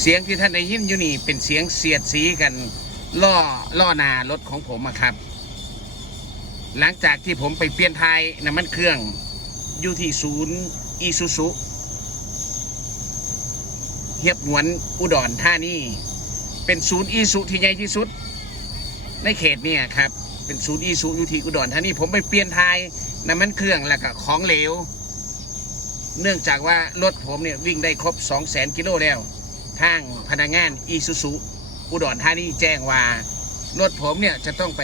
เสียงที่ท่านได้ยินอยู่นี่เป็นเสียงเสียดสีกันล่อล่อนารถของผมอะครับ หลังจากที่ผมไปเปลี่ยนไทยน้ำมันเครื่องอยู่ที่ศูนย์อีซูซุเฮียบหวนอุดรธานีเป็นศูนย์อีซูที่ใหญ่ที่สุด ในเขตเนี่ยครับ เป็นศูนย์อีซูอยู่ที่อุดรธานีผมไปเปลี่ยนไทยน้ำมันเครื่องแล้วก็ของเหลว เนื่องจากว่ารถผมเนี่ยวิ่งได้ครบ 2 0 0 0 0 0กิโลแล้ว ทางพนักงานอีซูซุอุดรธานีแจ้งว่ารถผมเนี่ยจะต้องไป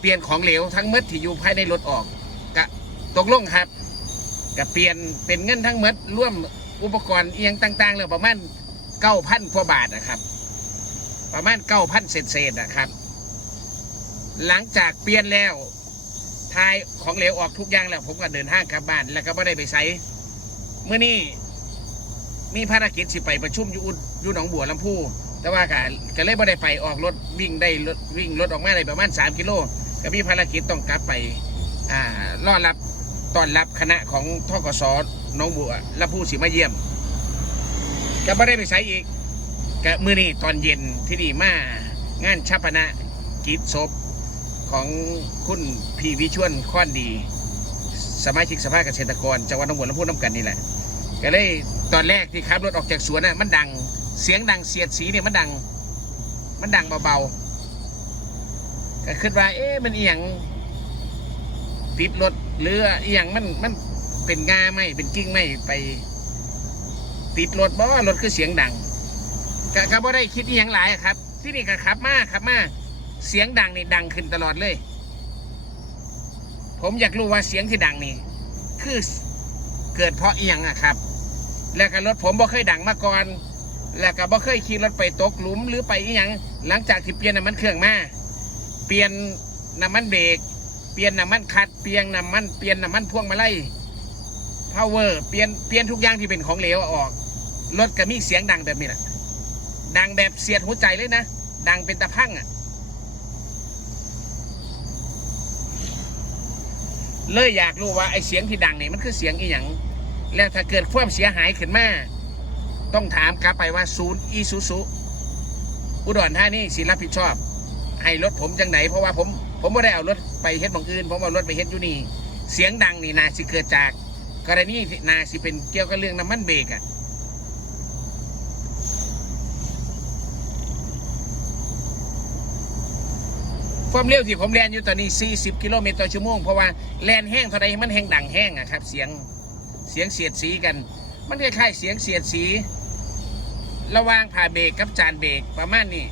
เปลี่ยนของเหลวทั้งมดที่อยู่ภายในรถออกกะตกลงครับกับเปลี่ยนเป็นเงินทั้งมดร่วมอุปกรณ์เอียงต่างๆแล้วประมาณเก้าพันกว่าบาทนะครับ ประมาณเก้าพันเศษๆนะครับ หลังจากเปลี่ยนแล้วทายของเหลวออกทุกอย่างแล้วผมก็เดินทางกลับบ้านแล้วก็ไม่ได้ไปใช้เมื่อนี้ มีภารกิจสิไปประชุมอยู่อุดอยู่หนองบัวลำพู แต่ว่าก็ก็เลยไม่ได้ไปออกรถวิ่งได้รถวิ่งรถออกมาได้ประมาณ 3 กิโลก็มีภารกิจต้องกลับไปอ่ารอรับต้อนรับคณะของทกศหน้องบัวลำพูสิมาเยี่ยมก็ไม่ได้ไปใช้อีกก็มื้อนี้ตอนเย็นที่นี่มางานชาปนะกิจศพของคุณพี่วิชวนค้อนดี สมาชิกสภาเกษตรกรจังหวัดหนองบัวลำพูน้ำกันนี่แหละก็เลย ตอนแรกที่ขับรถออกจากสวนน่ะมันดัง เสียงดังเสียดสีเนี่ยมันดัง มันดังเบาๆก็คิดว่า เอ๊ะมันเอียงติดรถหรือเอียงมันมันเป็นงาไหมเป็นกิ้งไหมไป ติดรถเพราะว่ารถคือเสียงดังก็ก็บ่ได้คิดเอหยังหลายครับ ที่นี่ก็ขับมาขับมาเสียงดังนี่ดังขึ้นตลอดเลย ผมอยากรู้ว่าเสียงที่ดังนี่คือเกิดเพราะเอียงอะครับ แล้วก็รถผมบ่เคยดังมาก่อน แล้วก็บ่เคยขี่รถไปตกหลุมหรือไปอีหยังหลังจากที่เปลี่ยนน้ำมันเครื่องมา เปลี่ยนน้ำมันเบรก เปลี่ยนน้ำมันคัดเปลี่ยนน้ำมันเปลี่ยนน้ำมันพ่วงมาไลัยพาวเวอร์เปลี่ยนเปลี่ยนทุกอย่างที่เป็นของเหลวออก รถก็มีเสียงดังแบบนี้แหละดังแบบเสียดหัวใจเลยนะ ดังเป็นตะพังอะเลยอยากรู้ว่าไอเสียงที่ดังนี่มันคือเสียงอีหยัง แล้วถ้าเกิดความเสียหายขึ้นมา ต้องถามกลับไปว่าศูนย์อีซูซุอุดรธานีสิรับผิดชอบ ให้รถผมจังไหน เพราะว่าผม ผมไม่ได้เอารถไปเฮ็ดบางอื่น ผมเอารถไปเฮ็ดอยู่นี่ เสียงดังนี่นาสิเกิดจาก กรณีนาสิเป็นเกี่ยวกับเรื่องน้ำมันเบรกอะความเร็วที่ผมแลนอยู่ตอนนี้ 40 กิโลเมตรต่อชั่วโมง เพราะว่าแลนแห้งเท่าใดมันแห้งดังแห้งอะครับ เสียง เสียงเสียดสีกัน มันคล้ายๆเสียงเสียดสี ระหว่างผ่าเบรกกับจานเบรกประมาณนี้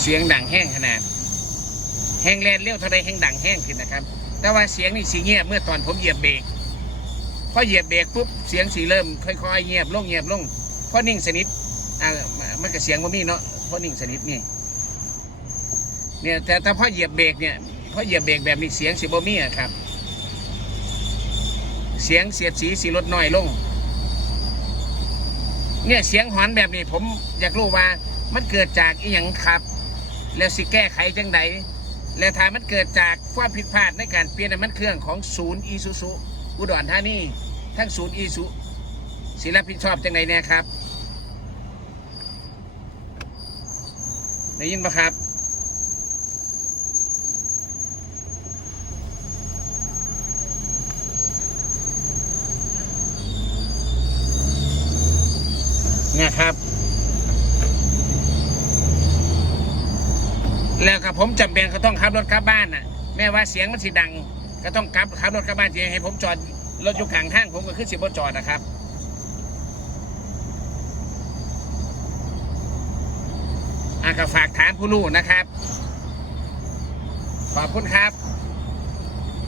เสียงดังแห้งขนาด แห้งแลนเลี้ยวเท่าไรแห้งดังแห้งขึ้นนะครับ แต่ว่าเสียงนี่สีเงียบเมื่อตอนผมเหยียบเบรกพอเหยียบเบรกปุ๊บเสียงสีเริ่มค่อยๆเงียบลงเงียบลงพอนิ่งสนิทอ่ามันก็เสียงว่ามีเนาะพอนิ่งสนิทนี่เนี่ยแต่ถ้าพอเหยียบเบรกเนี่ยพอเหยียบเบรกแบบนี้เสียงสีบ่มีอะครับ เสียงเสียดสีสีลดน้อยลง เนี่ยเสียงหอนแบบนี้ผมอยากรู้ว่ามันเกิดจากอีหยังครับ แล้วสิแก้ไขจังได และถ้ามันเกิดจากความผิดพลาดในการเปลี่ยนน้ำมันเครื่องของศูนย์อีซูซุอุดรธานีทั้งศูนย์อีซูศิรับผิดชอบจังไดเนี่ยครับได้ยินปะครับเนี่ยครับ แล้วกับผมจำเป็นก็ต้องขับรถกลับบ้านน่ะ แม้ว่าเสียงมันสิดัง ก็ต้องขับขับรถกลับบ้านที่ให้ผมจอดรถอยู่ข้างทางผมก็ขึ้นสิบจอดนะครับอะก็ฝากถามผู้รู้นะครับ ขอบคุณครับ